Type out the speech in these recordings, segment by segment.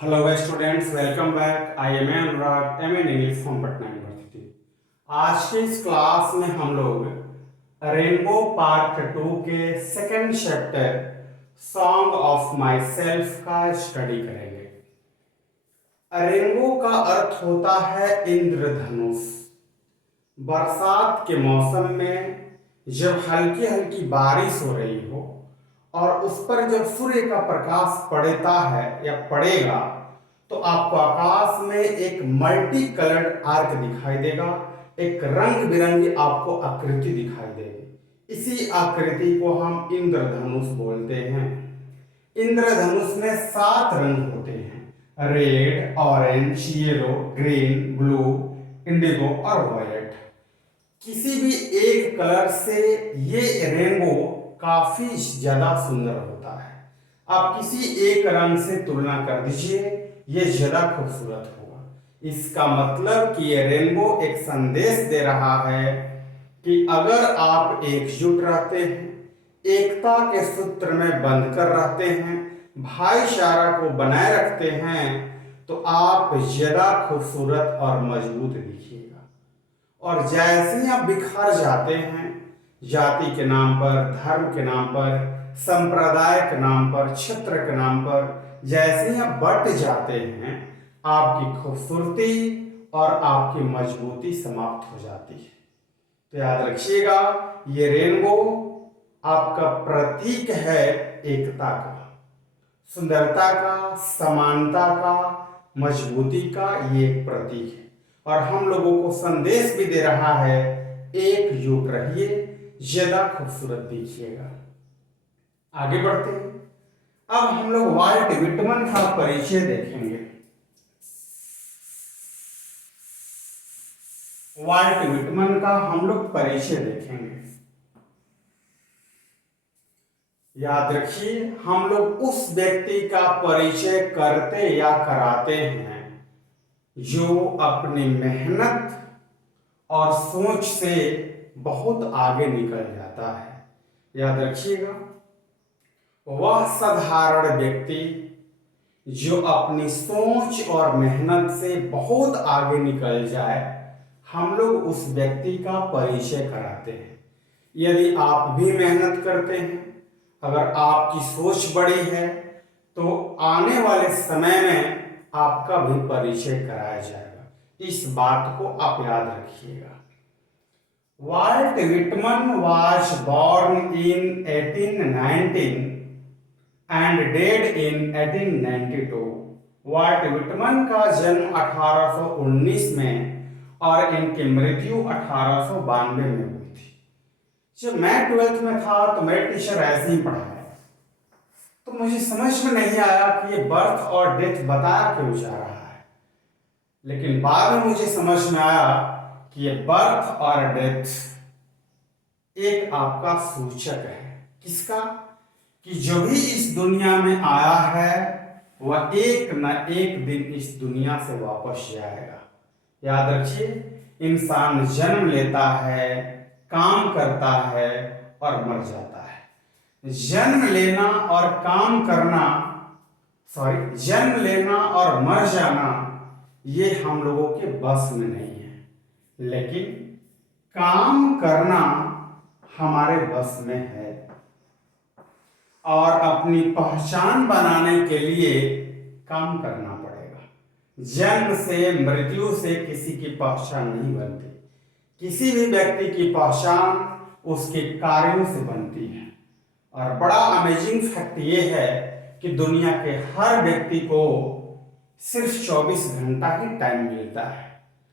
Hello students, welcome back. I am Anurag, M N English from Patna University. आज के इस class में हम लोग रेनबो पार्ट 2 के second chapter song of my self का स्टडी करेंगे। रेनबो का अर्थ होता है इंद्रधनुष। बरसात के मौसम में जब हल्की हल्की बारिश हो रही हो और उस पर जब सूर्य का प्रकाश पड़ता है या पड़ेगा तो आपको आकाश में एक मल्टी कलर्ड आर्क दिखाई देगा, एक रंग बिरंगी आपको आकृति दिखाई देगी। इसी आकृति को हम इंद्रधनुष बोलते हैं। इंद्रधनुष में 7 रंग होते हैं: red, orange, yellow, green, blue, Indigo और वायलेट। किसी भी एक कलर से ये रेनबो काफी ज्यादा सुंदर होता है। आप किसी एक रंग से तुलना कर दीजिए, ये ज्यादा खूबसूरत होगा। इसका मतलब कि ये रेनबो एक संदेश दे रहा है कि अगर आप एकजुट रहते हैं, एकता के सूत्र में बंधकर रहते हैं, भाईचारा को बनाए रखते हैं, तो आप ज्यादा खूबसूरत और मजबूत दिखिएगा। और जैसे ही आप बिखर जाते हैं, जाति के नाम पर, धर्म के नाम पर, संप्रदाय के नाम पर, क्षेत्र के नाम पर, जैसे ही आप बट जाते हैं, आपकी खूबसूरती और आपकी मजबूती समाप्त हो जाती है। तो याद रखिएगा, ये रेनबो आपका प्रतीक है एकता का, सुंदरता का, समानता का, मजबूती का ये एक प्रतीक है। और हम लोगों को संदेश भी दे रहा है, एकजुट रहिए, ज्यादा खूबसूरत दिखिएगा। आगे बढ़ते हैं। अब हम लोग वाल्ट विटमन का परिचय देखेंगे। वाल्ट विटमन का हम लोग परिचय देखेंगे। याद रखिए, हम लोग उस व्यक्ति का परिचय करते या कराते हैं जो अपनी मेहनत और सोच से बहुत आगे निकल जाता है। याद रखिएगा, वह साधारण व्यक्ति जो अपनी सोच और मेहनत से बहुत आगे निकल जाए, हम लोग उस व्यक्ति का परिचय कराते हैं। यदि आप भी मेहनत करते हैं, अगर आपकी सोच बड़ी है, तो आने वाले समय में आपका भी परिचय कराया जाएगा। इस बात को आप याद रखिएगा। Walt Whitman was born in 1819 and died in 1892। Walt Whitman का जन्म 1819 में और इनकी मृत्यु 1892 में हुई थी। जब मैं 12th में था तो मेरे टीचर ऐसे ही पढ़ाया, तो मुझे समझ में नहीं आया कि ये बर्थ और डेथ बताया क्यों जा रहा है। लेकिन बाद में मुझे समझ में आया कि ये बर्थ और डेथ एक आपका सूचक है। किसका? कि जो भी इस दुनिया में आया है वह एक न एक दिन इस दुनिया से वापस जाएगा। याद रखिए, इंसान जन्म लेता है, काम करता है और मर जाता है। जन्म लेना और काम करना, जन्म लेना और मर जाना ये हम लोगों के बस में नहीं है, लेकिन काम करना हमारे बस में है। और अपनी पहचान बनाने के लिए काम करना पड़ेगा। जन्म से, मृत्यु से किसी की पहचान नहीं बनती। किसी भी व्यक्ति की पहचान उसके कार्यों से बनती है। और बड़ा अमेजिंग फैक्ट ये है कि दुनिया के हर व्यक्ति को सिर्फ 24 घंटा ही टाइम मिलता है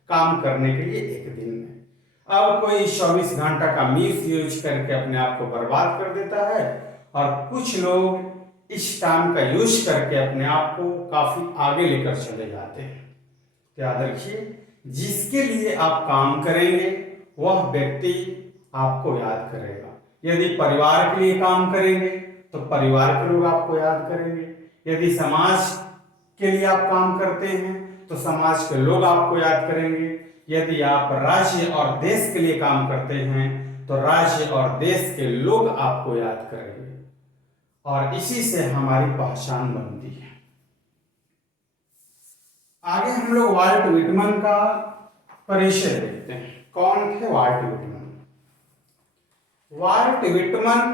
काम करने के लिए एक दिन में। अब कोई 24 घंटा का मिस यूज करके अपने आप को बर्बाद कर देता है, और कुछ लोग इस टाइम का यूज करके अपने आप को काफी आगे लेकर चले जाते हैं। याद रखिए, जिसके लिए आप काम करेंगे वह व्यक्ति आपको याद करेगा। यदि परिवार के लिए काम करेंगे तो परिवार के लोग आपको याद करेंगे। यदि समाज के लिए आप काम करते हैं तो समाज के लोग आपको याद करेंगे। यदि आप राज्य और देश के लिए काम करते हैं तो राज्य और देश के लोग आपको याद करेंगे। और इसी से हमारी पहचान बनती है। आगे हम लोग वाल्ट विटमन का परिचय देखते हैं। कौन थे Walt Whitman? Walt Whitman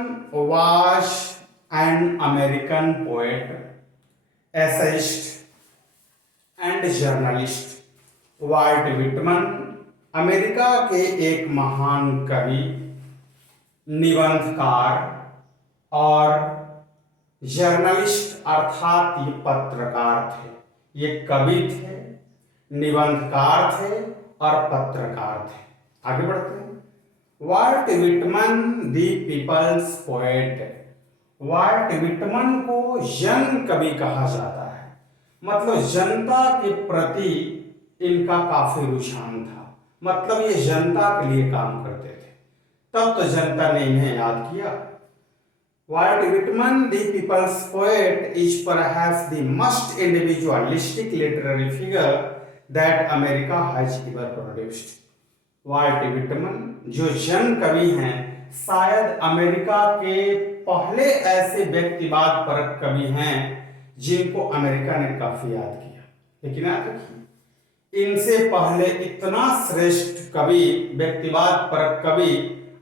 was an American poet, essayist and journalist. Walt Whitman America के एक महान कवि, निबंधकार और जर्नलिस्ट अर्थात ये पत्रकार थे। ये कवि थे, निबंधकार थे और पत्रकार थे। आगे बढ़ते हैं। Walt Whitman the people's poet. Walt Whitman को जन कवि कहा जाता है, मतलब जनता के प्रति इनका काफी रुझान था, मतलब ये जनता के लिए काम करते थे, तब तो जनता ने इन्हें याद किया। Walt Whitman the people's poet is perhaps the most individualistic literary figure that America has ever produced. Walt Whitman जो जन कवि हैं, शायद अमेरिका के पहले ऐसे व्यक्तिवाद परक कवि हैं जिनको अमेरिका ने काफी याद किया। लेकिन याद रखिए, इनसे पहले इतना श्रेष्ठ कवि, व्यक्तिवाद परक कवि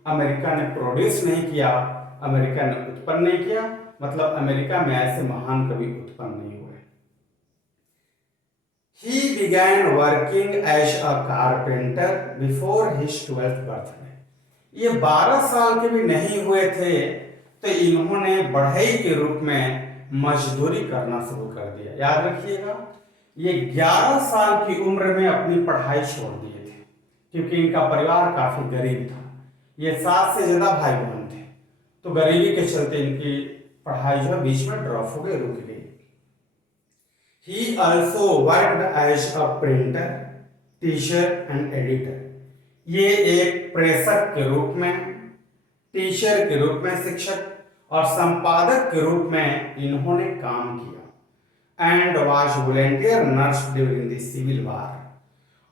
अमेरिका ने प्रोड्यूस नहीं किया, अमेरिका ने उत्पन्न नहीं किया, मतलब अमेरिका में ऐसे महान कवि उत्पन्न नहीं हुए। He began working as a carpenter before his 12th birthday. ये 12 साल के भी नहीं हुए थे तो इन्होंने बढ़ई के रूप में मजदूरी करना शुरू कर दिया। याद रखिएगा, ये 11 साल की उम्र में अपनी पढ़ाई छोड़ दिए थे क्योंकि इनका परिवार काफी गरीब था। ये 7 से ज्यादा भाई बहन थे, तो गरीबी के चलते इनकी पढ़ाई जो बीच में ड्रॉप हो गई, रुक गई। He also worked as a printer, teacher and editor. ये एक प्रेषक के रूप में, टीचर के रूप में, शिक्षक और संपादक के रूप में इन्होंने काम किया। And was volunteer nurse during the Civil War.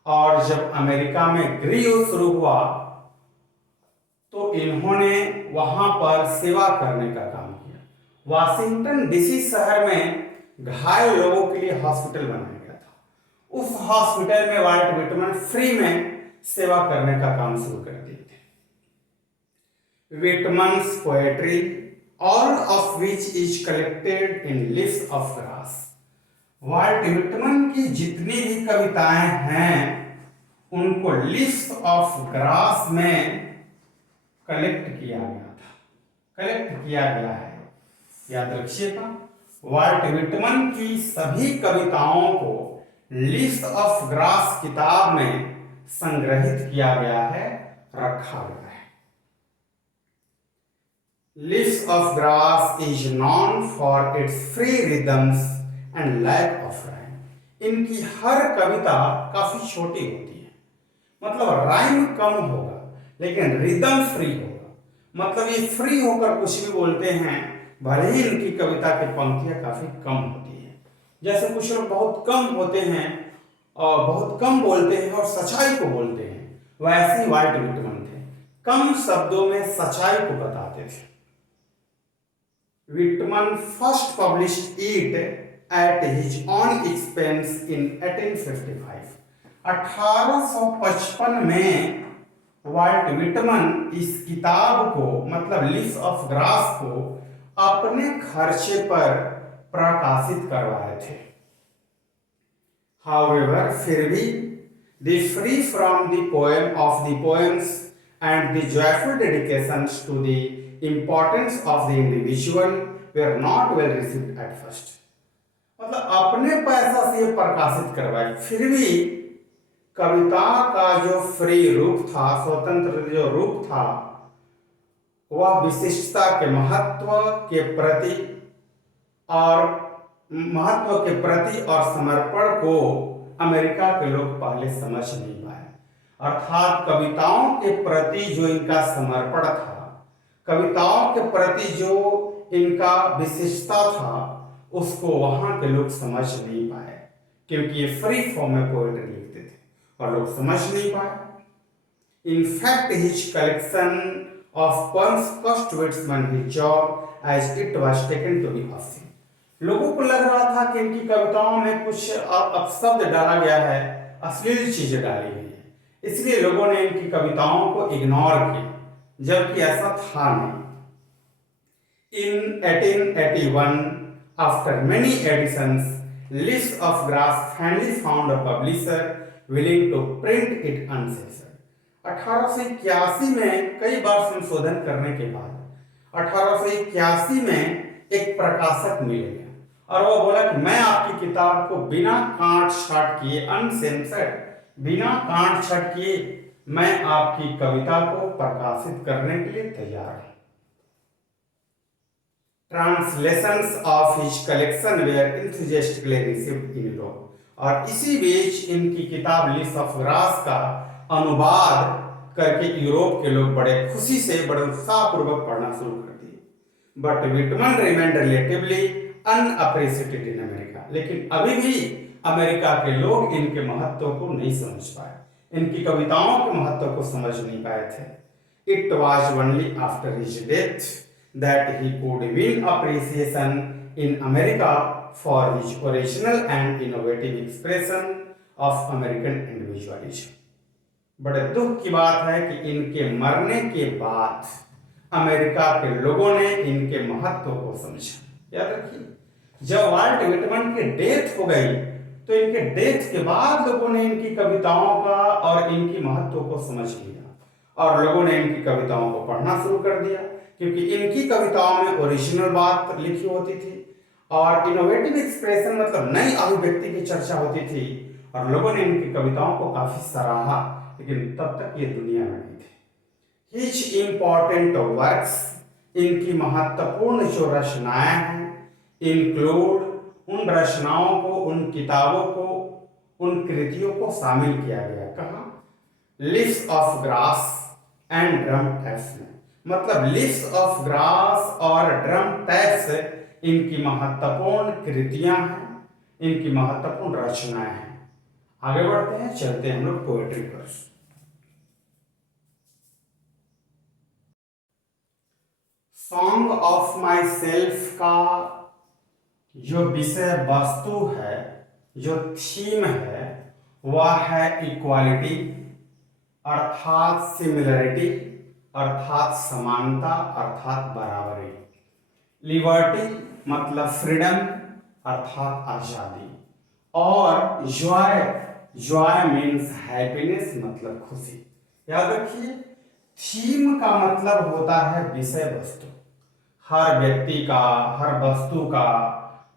और जब अमेरिका में गृह युद्ध शुरू हुआ तो इन्होंने वहां पर सेवा करने का काम किया। वाशिंगटन डीसी शहर में घायल लोगों के लिए हॉस्पिटल बनाया गया था। उस हॉस्पिटल में वाल्ट विटमन फ्री में सेवा करने का काम शुरू कर दिए थे। Whitman's poetry, all of which is collected in leaves of grass. Walt Whitman की जितनी भी कविताएं हैं उनको लीव्स ऑफ ग्रास में कलेक्ट किया गया था, कलेक्ट किया गया है। याद रखिएगा, वाल्ट विटमन की सभी कविताओं को लीव्स ऑफ ग्रास किताब में संग्रहित किया गया है, रखा गया है। Leaves of Grass is known for its free rhythms and lack of rhyme. इनकी हर कविता काफी छोटी होती है, मतलब राइम कम होगा लेकिन रिदम फ्री होगा, मतलब ये फ्री होकर कुछ भी बोलते हैं। भले ही इनकी कविता की पंक्तियां काफी कम होती है, जैसे कुछ लोग बहुत कम होते हैं और बहुत कम बोलते हैं और सच्चाई को बोलते हैं, वैसे ही वाल्ट विटमन थे, कम शब्दों में सच्चाई को बताते थे। Whitman first published it at his on expense इन 1855। 1855 में वाल्ट विटमन इस किताब को, मतलब लीव्स ऑफ ग्रास को, अपने खर्चे पर प्रकाशित करवाए थे। However, फिर भी the free from the poem of the poems and the joyful dedications to the importance of the individual were not well received at first. मतलब अपने पैसा से ये प्रकाशित करवाए, फिर भी कविता का जो फ्री रूप था, स्वतंत्र जो रूप था, वह विशिष्टता के महत्व के प्रति और समर्पण को अमेरिका के लोग पहले समझ नहीं पाए। अर्थात कविताओं के प्रति जो इनका समर्पण था, कविताओं के प्रति जो इनका विशिष्टता था, उसको वहां के लोग समझ नहीं पाए क्योंकि ये फ्री फॉर्म में पोएट्री लिखते थे और लोग समझ नहीं पाए। In fact his collection of poems cost Whitman his job as it was taken to be obscene. लोगों को लग रहा था कि इनकी कविताओं में कुछ अपशब्द डाला गया है, अश्लील चीजें डाली गई है, इसलिए लोगों ने इनकी कविताओं को इग्नोर किया, जबकि ऐसा था नहीं। In 1881, after many editions, Lists of Grass finally found a publisher willing to print it uncensored. 1881 में कई बार संशोधन करने के बाद 1881 में एक प्रकाशक मिल गया और वो बोला कि मैं आपकी किताब को बिना काट छाट किए, अनसेंसर्ड, बिना काट छाट किए मैं आपकी कविता को प्रकाशित करने के लिए तैयार हूं। Translations of his collection were enthusiastically received in Europe. और इसी बीच इनकी किताब लिस्ट ऑफ ग्रास का अनुवाद करके यूरोप के लोग बड़े खुशी से, बड़े उत्साहपूर्वक पढ़ना शुरू कर दिए। But Whitman remained relatively unappreciated in America. लेकिन अभी भी अमेरिका के लोग इनके महत्व को नहीं समझ पाए, इनकी कविताओं के महत्व को समझ नहीं पाए थे। It was only after his death that he could win appreciation in America for his original and innovative expression of American individualism. बड़े दुख की बात है कि इनके मरने के बाद अमेरिका के लोगों ने इनके महत्व को समझा। याद रखिए, जब वाल्ट विटमन की डेथ हो गई तो इनके डेथ के बाद लोगों ने इनकी कविताओं का और इनकी महत्व को समझ लिया और लोगों ने इनकी कविताओं को पढ़ना शुरू कर दिया, क्योंकि इनकी कविताओं में ओरिजिनल बात लिखी होती थी और इनोवेटिव एक्सप्रेशन मतलब नई अभिव्यक्ति की चर्चा होती थी और लोगों ने इनकी कविताओं को काफी सराहा, लेकिन तब तक ये दुनिया में नहीं थे। हिज इम्पोर्टेंट वर्क्स, इनकी महत्वपूर्ण जो रचनाएं हैं, इंक्लूड, उन रचनाओं को, उन किताबों को, उन कृतियों को शामिल किया गया। कहाँ? List of grass and drum taps में। मतलब लिस्ट ऑफ ग्रास और ड्रम टैप्स इनकी महत्वपूर्ण कृतियां हैं, इनकी महत्वपूर्ण रचनाएं हैं। आगे बढ़ते हैं, चलते हैं हम लोग पोएट्री पर। सॉन्ग ऑफ माई सेल्फ का जो विषय वस्तु है, जो थीम है, वह है इक्वालिटी अर्थात सिमिलरिटी अर्थात समानता अर्थात बराबरी। लिबर्टी मतलब फ्रीडम अर्थात आजादी। और जॉय, जॉय मीन्स हैप्पीनेस मतलब खुशी। याद रखिए, थीम का मतलब होता है विषय वस्तु। हर व्यक्ति का, हर वस्तु का,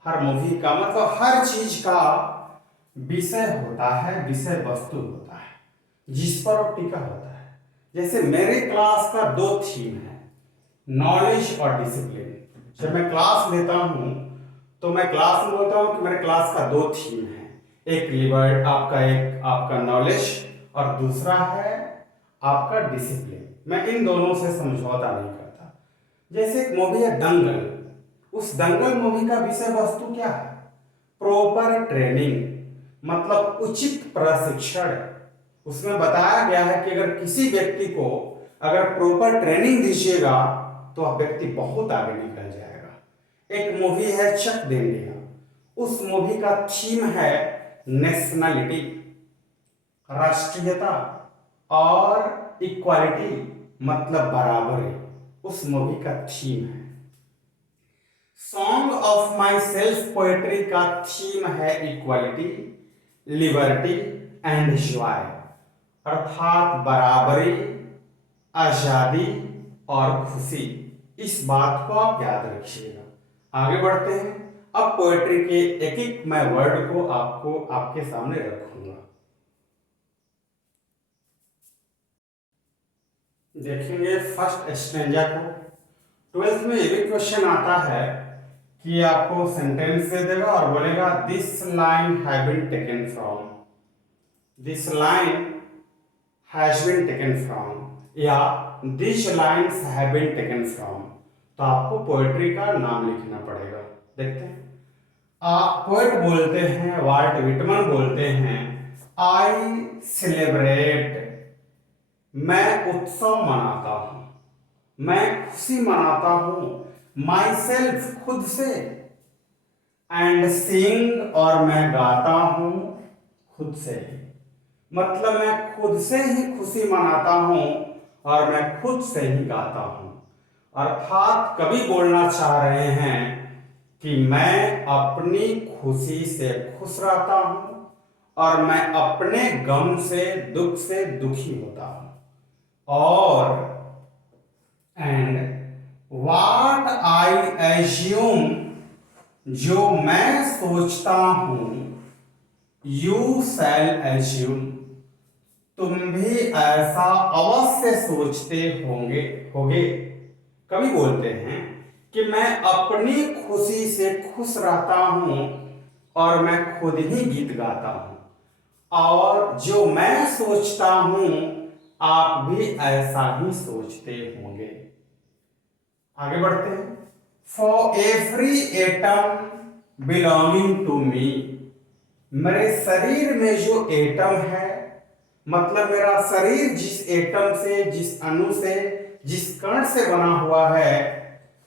हर मूवी का, मतलब हर चीज का विषय होता है, विषय वस्तु होता है जिस पर वो टिका होता है। जैसे मेरे क्लास का दो थीम है, नॉलेज और डिसिप्लिन। जब मैं क्लास लेता हूं तो मैं क्लास में बोलता हूं कि मेरे क्लास का दो थीम है, एक लिबर्ट आपका नॉलेज और दूसरा है आपका डिसिप्लिन। मैं इन दोनों से समझौता नहीं करता। जैसे एक मूवी है दंगल, उस दंगल मूवी का विषय वस्तु क्या है? प्रॉपर ट्रेनिंग मतलब उचित प्रशिक्षण। उसमें बताया गया है कि अगर किसी व्यक्ति को अगर प्रॉपर ट्रेनिंग दीजिएगा तो वह व्यक्ति बहुत आगे निकल जाएगा। एक मूवी है चक दे इंडिया, उस मूवी का थीम है नेशनलिटी, राष्ट्रीयता और इक्वालिटी मतलब बराबरी, उस मूवी का थीम है। Song of my self poetry का थीम है इक्वालिटी, लिबर्टी एंड जॉय अर्थात बराबरी, आजादी और खुशी। इस बात को आप याद रखिएगा। आगे बढ़ते हैं। अब पोएट्री के एक एक मैं वर्ड को आपके सामने रखूंगा। देखेंगे फर्स्ट स्टैंजा को। 12th में ये भी क्वेश्चन आता है कि आपको सेंटेंस दे देगा और बोलेगा this line have been taken from, this line has been taken from या this lines have been taken from. तो आपको पोएट्री का नाम लिखना पड़ेगा। देखते हैं, आप पोएट बोलते हैं, वाल्ट विटमन बोलते हैं आई सेलिब्रेट, मैं उत्सव मनाता हूं, मैं खुशी मनाता हूं, माई सेल्फ खुद से, एंड सिंग, और मैं गाता हूं खुद से ही। मतलब मैं खुद से ही खुशी मनाता हूं और मैं खुद से ही गाता हूं। अर्थात कवि बोलना चाह रहे हैं कि मैं अपनी खुशी से खुश रहता हूं और मैं अपने गम से दुखी होता हूं। और एंड व्हाट आई एज्यूम, जो मैं सोचता हूं, यू शैल एज्यूम, तुम भी ऐसा अवश्य सोचते होगे। कवि बोलते हैं कि मैं अपनी खुशी से खुश रहता हूं और मैं खुद ही गीत गाता हूं, और जो मैं सोचता हूं आप भी ऐसा ही सोचते होंगे। आगे बढ़ते हैं। For every atom belonging to me, मेरे शरीर में जो एटम है, मतलब मेरा शरीर जिस एटम से, जिस अणु से, जिस कण से बना हुआ है,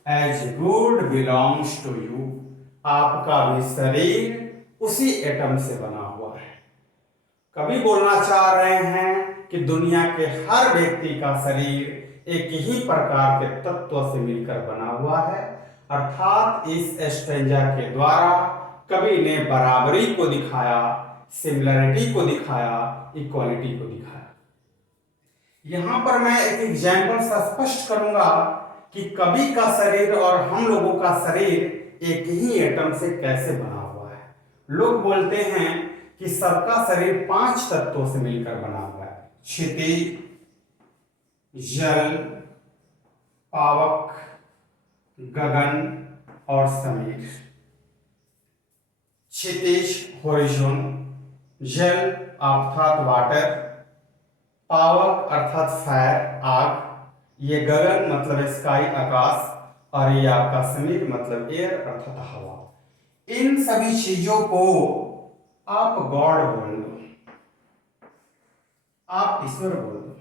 as good belongs to you, आपका भी शरीर उसी एटम से बना हुआ है। कवि बोलना चाह रहे हैं कि दुनिया के हर व्यक्ति का शरीर एक ही प्रकार के तत्व से मिलकर बना हुआ है। अर्थात इस स्टेंजा के द्वारा कवि ने बराबरी को दिखाया, सिमिलरिटी को दिखाया, इक्वालिटी को दिखाया। यहां पर मैं एक एग्जाम्पल स्पष्ट करूंगा कि कवि का शरीर और हम लोगों का शरीर एक ही एटम से कैसे बना हुआ है। लोग बोलते हैं कि सबका शरीर 5 तत्वों से मिलकर बना हुआ है: क्षितिज, जल, पावक, गगन और समीर। क्षितिज हॉरिजॉन, जल अर्थात वाटर, पावक अर्थात फायर आग, ये गगन मतलब स्काई आकाश, और ये आपका समीर मतलब एयर अर्थात हवा। इन सभी चीजों को आप गॉड बोल दो, आप ईश्वर बोल दो।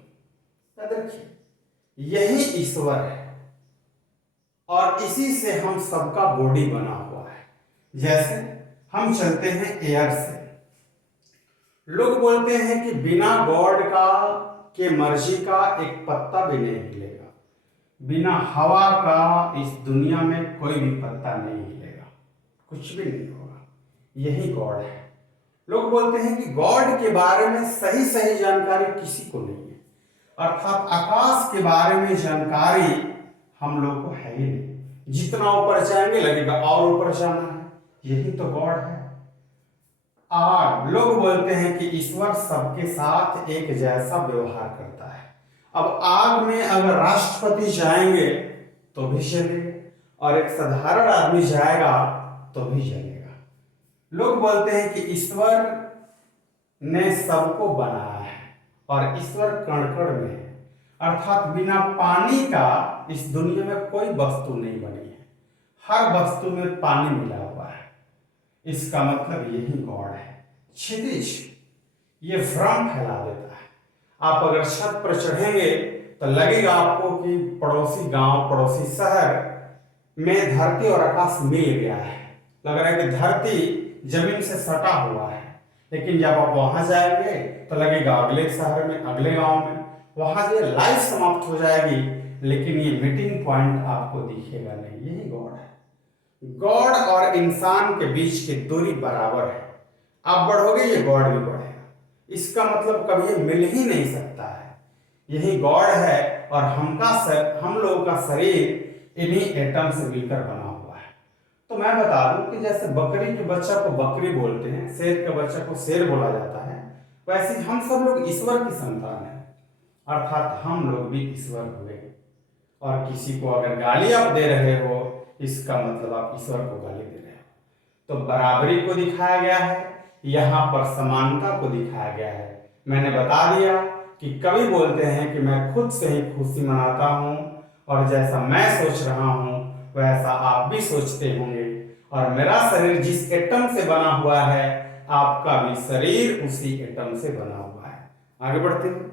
याद रखिए, यही ईश्वर है और इसी से हम सबका बॉडी बना हुआ है। जैसे हम चलते हैं एयर से, लोग बोलते हैं कि बिना गॉड का के मर्जी का एक पत्ता भी नहीं हिलेगा, बिना हवा का इस दुनिया में कोई भी पत्ता नहीं हिलेगा, कुछ भी नहीं होगा। यही गॉड है। लोग बोलते हैं कि गॉड के बारे में सही सही जानकारी किसी को नहीं है, अर्थात आकाश के बारे में जानकारी हम लोग को है ही नहीं। जितना ऊपर जाएंगे लगेगा और ऊपर जाना है, यही तो गॉड है। आग, लोग बोलते हैं कि ईश्वर सबके साथ एक जैसा व्यवहार करता है। अब आग में अगर राष्ट्रपति जाएंगे तो भी जलेगा और एक साधारण आदमी जाएगा तो भी जलेगा। लोग बोलते हैं कि ईश्वर ने सबको बनाया है और ईश्वर कण कण में है, अर्थात बिना पानी का इस दुनिया में कोई वस्तु नहीं बनी है, हर वस्तु में पानी मिला हुआ है। इसका मतलब यही गॉड है। क्षितिज, ये भ्रम फैला देता है। आप अगर छत पर चढ़ेंगे तो लगेगा आपको कि पड़ोसी गांव, पड़ोसी शहर में धरती और आकाश मिल गया है, लग रहा है कि धरती जमीन से सटा हुआ है। लेकिन जब आप वहां जाएंगे तो लगेगा अगले शहर में, अगले गांव में, वहां से लाइफ समाप्त हो जाएगी, लेकिन ये मीटिंग पॉइंट आपको दिखेगा नहीं। यही गॉड है। गॉड और इंसान के बीच की दूरी बराबर है। आप बढ़ोगे ये गॉड भी बढ़ेगा, इसका मतलब कभी मिल ही नहीं सकता है। यही गॉड है और हम लोगों का शरीर इन्हीं एटम से मिलकर बना हुआ है। तो मैं बता दूं कि जैसे बकरी के बच्चा को बकरी बोलते हैं, शेर के बच्चा को शेर बोला जाता है, वैसे हम सब लोग ईश्वर की संतान हैं, अर्थात हम लोग भी ईश्वर हुए। और किसी को अगर गाली आप दे रहे हो, इसका मतलब आप ईश्वर को गाली दे रहे हो। तो बराबरी को दिखाया गया है, यहाँ पर समानता को दिखाया गया है। मैंने बता दिया कि कवि बोलते हैं कि मैं खुद से ही खुशी मनाता हूँ और जैसा मैं सोच रहा हूँ वैसा आप भी सोचते होंगे, और मेरा शरीर जिस एटम से बना हुआ है आपका भी शरीर उसी एटम से बना हुआ है। आगे बढ़ते हैं।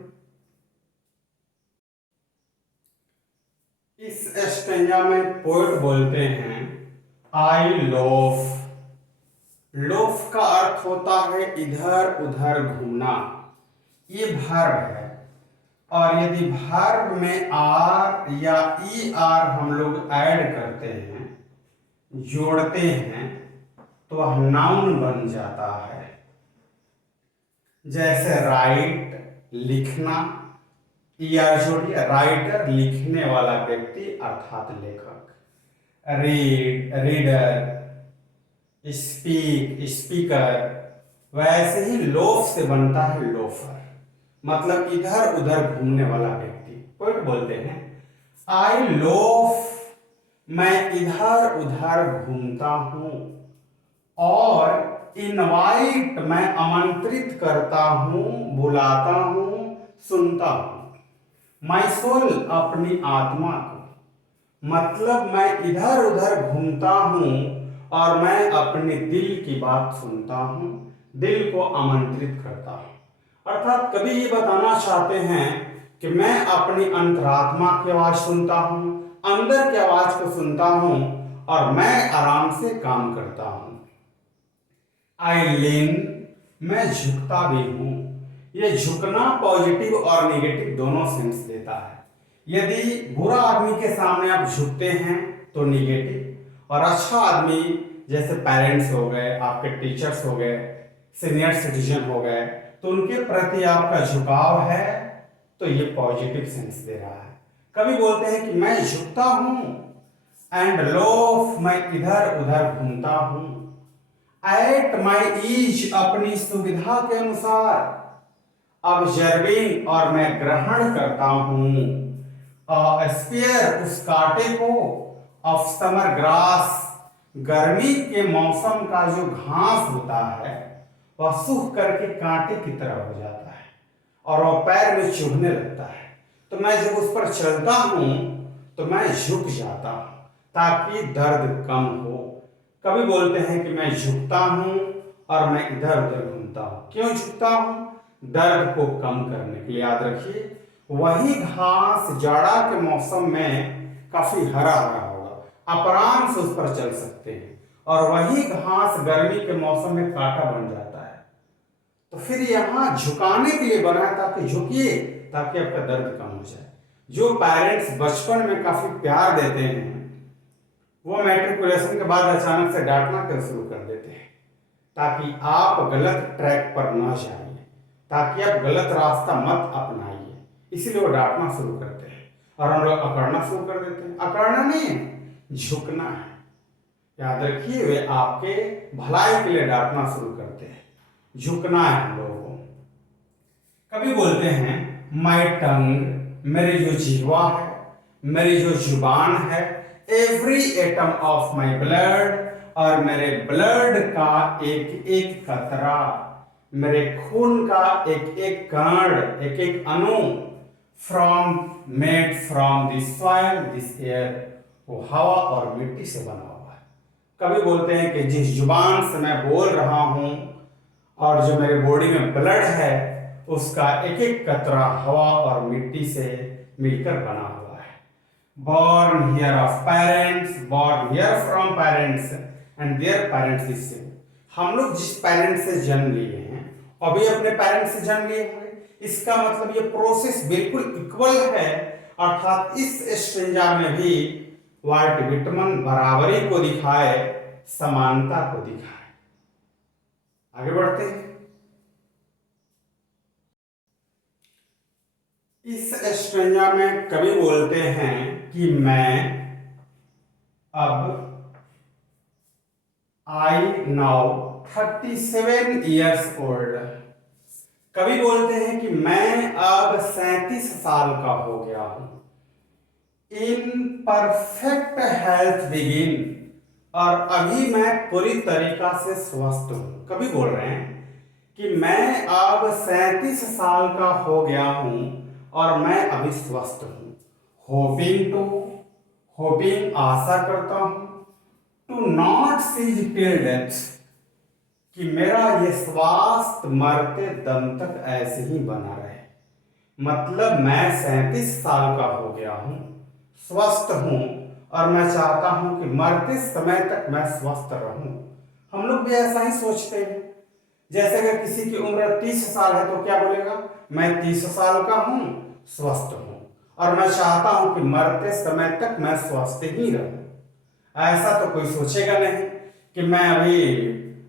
इस स्टेंजा में पोएट बोलते हैं, आई लव लोफ का अर्थ होता है इधर उधर घूमना, ये वर्ब है। और यदि वर्ब में आर या ई आर हम लोग ऐड करते हैं, जोड़ते हैं, तो वह नाउन बन जाता है। जैसे राइट, लिखना, या जोड़िए राइटर, लिखने वाला व्यक्ति अर्थात लेखक। Read, reader, speak, speaker. वैसे ही लोफ से बनता है लोफर, मतलब इधर उधर घूमने वाला व्यक्ति। पोएट बोलते हैं आई लोफ, मैं इधर उधर घूमता हूं। और इनवाइट, मैं आमंत्रित करता हूं, बुलाता हूं, सुनता हूं। माई सोल, अपनी आत्मा को, मतलब मैं इधर उधर घूमता हूं और मैं अपने दिल की बात सुनता हूं, दिल को आमंत्रित करता हूं। अर्थात कभी ये बताना चाहते हैं कि मैं अपनी अंतरात्मा की आवाज सुनता हूं, अंदर की आवाज को सुनता हूं और मैं आराम से काम करता हूं। आई लीन, मैं झुकता भी हूं। ये झुकना पॉजिटिव और नेगेटिव दोनों सेंस देता है। यदि बुरा आदमी के सामने आप झुकते हैं तो नेगेटिव, और अच्छा आदमी जैसे पेरेंट्स हो गए, आपके टीचर्स हो गए, सीनियर सिटीजन हो गए, तो उनके प्रति आपका झुकाव है, तो ये पॉजिटिव सेंस दे रहा है। कभी बोलते हैं कि मैं झुकता हूं, एंड लोफ, मैं इधर उधर घूमता हूं। एट माई ईज, अपनी सुविधा के अनुसार। ऑब्जर्विंग, और मैं ग्रहण करता हूं। स्पेयर, उस कांटे को। ऑफ समर ग्रास, गर्मी के मौसम का जो घास होता है वह सूख करके कांटे की तरह हो जाता है और वह पैर में चुभने लगता है। तो मैं जब उस पर चलता हूं तो मैं झुक जाता हूं ताकि दर्द कम हो। कभी बोलते हैं कि मैं झुकता हूं और मैं इधर उधर घूमता हूं। क्यों झुकता हूं? दर्द को कम करने के लिए। याद रखिए, वही घास जाड़ा के मौसम में काफी हरा हरा होगा, आप आराम से उस पर चल सकते हैं, और वही घास गर्मी के मौसम में कांटा बन जाता है। तो फिर यहाँ झुकाने के लिए बना है ताकि झुकिए, ताकि आपका दर्द कम हो जाए। जो पेरेंट्स बचपन में काफी प्यार देते हैं वो मैट्रिकुलेशन के बाद अचानक से डांटना कर शुरू कर देते हैं ताकि आप गलत ट्रैक पर ना जाइए, ताकि आप गलत रास्ता मत अपनाइए। इसीलिए वो डांटना शुरू करते हैं और हम लोग अकड़ना शुरू कर देते हैं। अकड़ना नहीं है, झुकना है। याद रखिए, वे आपके भलाई के लिए डांटना शुरू करते हैं। झुकना है हम लोगों को। कभी बोलते हैं माई टंग, मेरी जो जिह्वा है, मेरी जो जुबान है, every atom of my blood, और मेरे ब्लड का एक एक कतरा, मेरे खून का एक एक कण, एक एक अणु, from made from this soil this air, वो हवा और मिट्टी से बना हुआ है। कभी बोलते हैं कि जिस जुबान से मैं बोल रहा हूं और जो मेरे बॉडी में ब्लड है उसका एक एक कतरा हवा और मिट्टी से मिलकर बना हुआ है। born here of parents, born here from parents and their parents is same। हम लोग जिस पेरेंट्स से जन्म लिए हैं अभी अपने पेरेंट्स से जन्म लिए होंगे, इसका मतलब ये प्रोसेस बिल्कुल इक्वल है। अर्थात इस स्ट्रेंजा में भी वाल्ट विटमन बराबरी को दिखाए, समानता को दिखाए। आगे बढ़ते हैं। इस स्ट्रेंजा में कवि बोलते हैं कि मैं अब आई नाउ 37 ईयर्स ओल्ड। कवि बोलते हैं कि मैं अब 37 साल का हो गया हूं। इन परफेक्ट हेल्थ बिगिन, और अभी मैं पूरी तरीका से स्वस्थ हूं। कवि बोल रहे हैं कि मैं अब 37 साल का हो गया हूं और मैं अभी स्वस्थ हूं। होपिंग आशा करता हूं, to not cease till death, कि मेरा ये स्वास्थ्य मरते दम तक ऐसे ही बना रहे। मतलब मैं 37 साल का हो गया हूं, स्वस्थ हूं, और मैं चाहता हूं कि मरते समय तक मैं स्वस्थ रहूं। हम लोग भी ऐसा ही सोचते हैं। जैसे अगर किसी की उम्र 30 साल है तो क्या बोलेगा, मैं 30 साल का हूं, स्वस्थ हूं और मैं चाहता हूं कि मरते समय तक मैं स्वस्थ ही रहूं। ऐसा तो कोई सोचेगा नहीं कि मैं अभी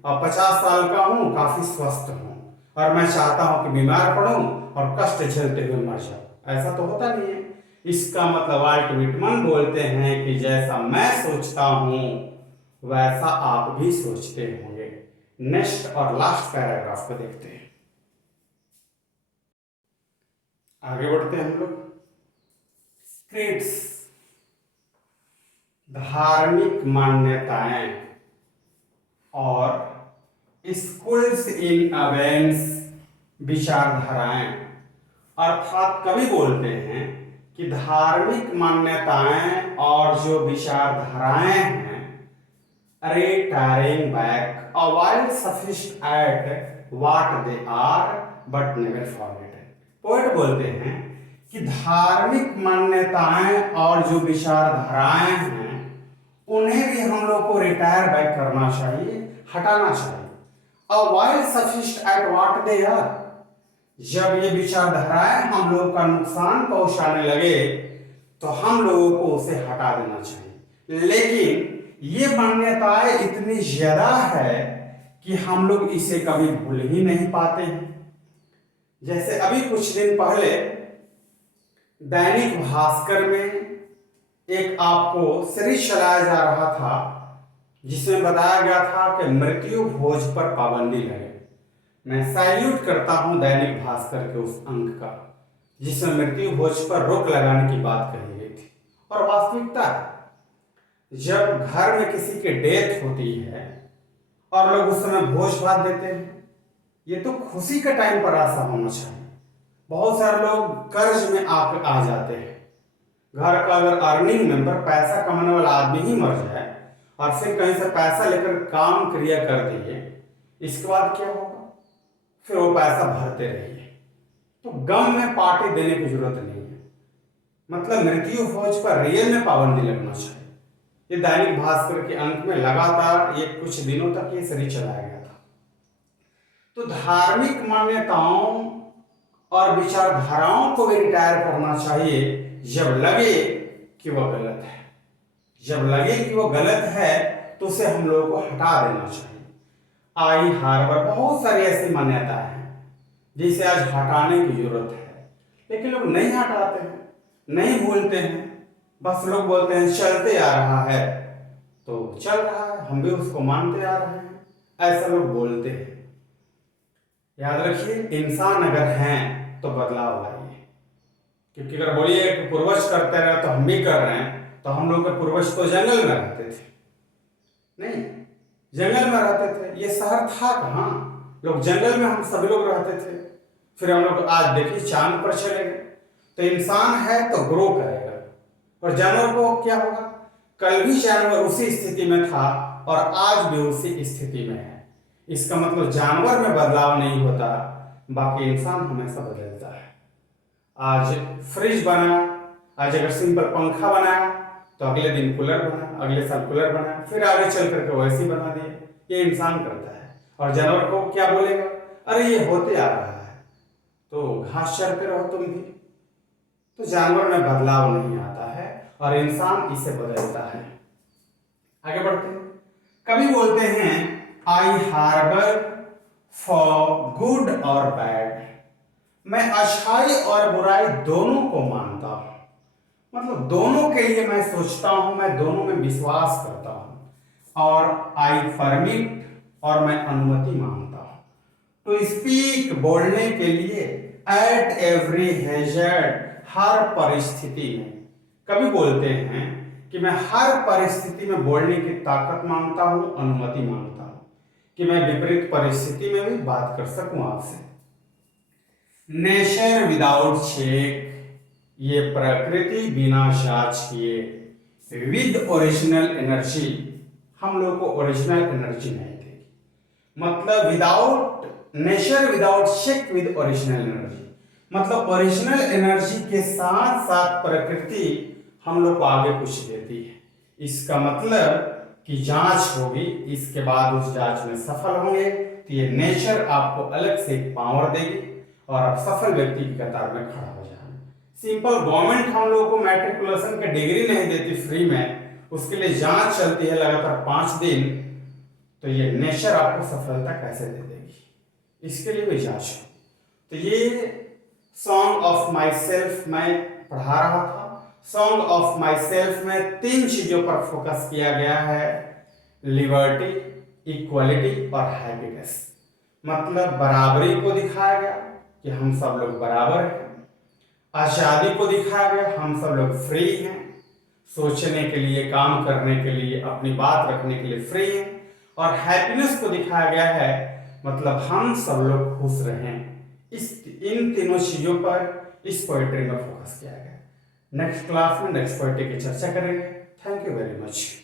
50 साल का हूं, काफी स्वस्थ हूं और मैं चाहता हूं कि बीमार पड़ूं और कष्ट झेलते हुए मर जाऊं। ऐसा तो होता नहीं है। इसका मतलब वाल्ट विटमन बोलते हैं कि जैसा मैं सोचता हूं वैसा आप भी सोचते होंगे। नेक्स्ट और लास्ट पैराग्राफ को देखते हैं, आगे बढ़ते हैं हम लोग। क्रीड्स, धार्मिक मान्यताएं और स्कूल्स इन अवेंस, विचारधाराएं। अर्थात कवि बोलते हैं कि धार्मिक मान्यताएं और जो विचारधाराएं हैं, retiring back a while sufficed at what they are but never forgotten। Poet बोलते हैं कि धार्मिक मान्यताएं और जो विचारधाराएं हैं उन्हें भी हम लोग को रिटायर बैक करना चाहिए, हटाना चाहिए। a while sufficed at what they are, जब ये विचारधाराएं हम लोग का नुकसान पहुंचाने लगे तो हम लोगों को उसे हटा देना चाहिए। लेकिन ये मान्यताएं इतनी ज्यादा है कि हम लोग इसे कभी भूल ही नहीं पाते हैं। जैसे अभी कुछ दिन पहले दैनिक भास्कर में एक आपको सीरीज चलाया जा रहा था जिसमें बताया गया था कि मृत्यु भोज पर पाबंदी लगे। मैं सैल्यूट करता हूं दैनिक भास्कर के उस अंक का जिसमें मृत्यु भोज पर रोक लगाने की बात कही गई थी। और वास्तविकता जब घर में किसी की डेथ होती है और लोग उस समय भोज भात देते हैं, ये तो खुशी के टाइम पर ऐसा होना चाहिए। बहुत सारे लोग कर्ज में आ जाते हैं। घर का अगर अर्निंग मेंबर, पैसा कमाने वाला आदमी ही मर जाए और फिर कहीं से पैसा लेकर काम क्रिया कर दिए, इसके बाद क्या होगा? फिर वो पैसा भरते रहिए। तो गम में पार्टी देने की जरूरत नहीं है। मतलब मृत्यु भोज पर रियल में पाबंदी लगना चाहिए। ये दैनिक भास्कर के अंक में लगातार ये कुछ दिनों तक ये सीरीज चलाया गया था। तो धार्मिक मान्यताओं और विचारधाराओं को भी रिटायर करना चाहिए जब लगे कि वह गलत है। जब लगे कि वह गलत है तो उसे हम लोगों को हटा देना चाहिए। आई हार्बर, बहुत सारी ऐसी मान्यताएं हैं जिसे आज हटाने की जरूरत है, लेकिन लोग नहीं हटाते हैं, नहीं भूलते हैं। बस लोग बोलते हैं चलते आ रहा है तो चल रहा है, हम भी उसको मानते आ रहे हैं, ऐसा लोग बोलते हैं। याद रखिए, इंसान अगर हैं तो बदलाव लाइए। क्योंकि अगर बोलिए कि पूर्वज करते रहे तो हम भी कर रहे हैं, तो हम लोग के पूर्वज तो जंगल में रहते थे, नहीं जंगल में रहते थे, ये शहर था कहाँ? लोग जंगल में हम सभी लोग रहते थे। फिर हम लोग आज देखिए चांद पर चले गए। तो इंसान है तो ग्रो करेगा, और जानवर को क्या होगा? कल भी जानवर उसी स्थिति में था और आज भी उसी स्थिति में है। इसका मतलब जानवर में बदलाव नहीं होता, बाकी इंसान हमेशा बदलता है। आज फ्रिज बना, आज अगर सिंपल पंखा बनाया तो अगले दिन कूलर बना, अगले साल कूलर बना, फिर आगे चल करके वैसे ही बना दिए। ये इंसान करता है। और जानवर को क्या बोलेगा? अरे ये होते आ रहा है तो घास चरते रहो तुम भी। तो जानवर में बदलाव नहीं आता है और इंसान इसे बदलता है। आगे बढ़ते हैं। कभी बोलते हैं आई हार्बर फॉर गुड और बैड, मैं अच्छाई और बुराई दोनों को मानता हूं। मतलब दोनों के लिए मैं सोचता हूं, मैं दोनों में विश्वास करता हूं। और आई परमिट, और मैं अनुमति मांगता हूं टू स्पीक, बोलने के लिए, एट एवरी हैजर्ड, हर परिस्थिति में। कभी बोलते हैं कि मैं हर परिस्थिति में बोलने की ताकत मांगता हूं, अनुमति मांगता हूं कि मैं विपरीत परिस्थिति में भी बात कर सकूं आपसे। नेचर विदाउट चेक, ये प्रकृति बिना जांच किए, विद ओरिजिनल एनर्जी, हम लोग को ओरिजिनल एनर्जी नहीं देगी। मतलब without nature without check with original energy, मतलब ओरिजिनल एनर्जी के साथ साथ प्रकृति हम लोग को आगे कुछ देती है। इसका मतलब की जांच होगी, इसके बाद उस जांच में सफल होंगे तो ये नेचर आपको अलग से एक पावर देगी और आप सफल व्यक्ति की कतार में खड़ा हो जाएंगे। सिंपल, गवर्नमेंट हम लोगों को मैट्रिकुलेशन का डिग्री नहीं देती फ्री में, उसके लिए जांच चलती है लगातार 5 दिन, तो ये नेचर आपको सफलता कैसे दे देगी, इसके लिए भी जांच हो। तो ये सॉन्ग ऑफ माई सेल्फ मैं पढ़ा रहा था। सॉन्ग ऑफ माई सेल्फ में 3 चीजों पर फोकस किया गया है, लिबर्टी, इक्वलिटी और हैप्पीनेस। मतलब बराबरी को दिखाया गया कि हम सब लोग बराबर हैं, आजादी को दिखाया गया, हम सब लोग फ्री हैं, सोचने के लिए, काम करने के लिए, अपनी बात रखने के लिए फ्री हैं, और हैप्पीनेस को दिखाया गया है मतलब हम सब लोग खुश रहें। इन तीनों चीजों पर इस पोएट्री में फोकस किया गया। नेक्स्ट क्लास में नेक्स्ट पोएट्री की चर्चा करेंगे। Thank you very much.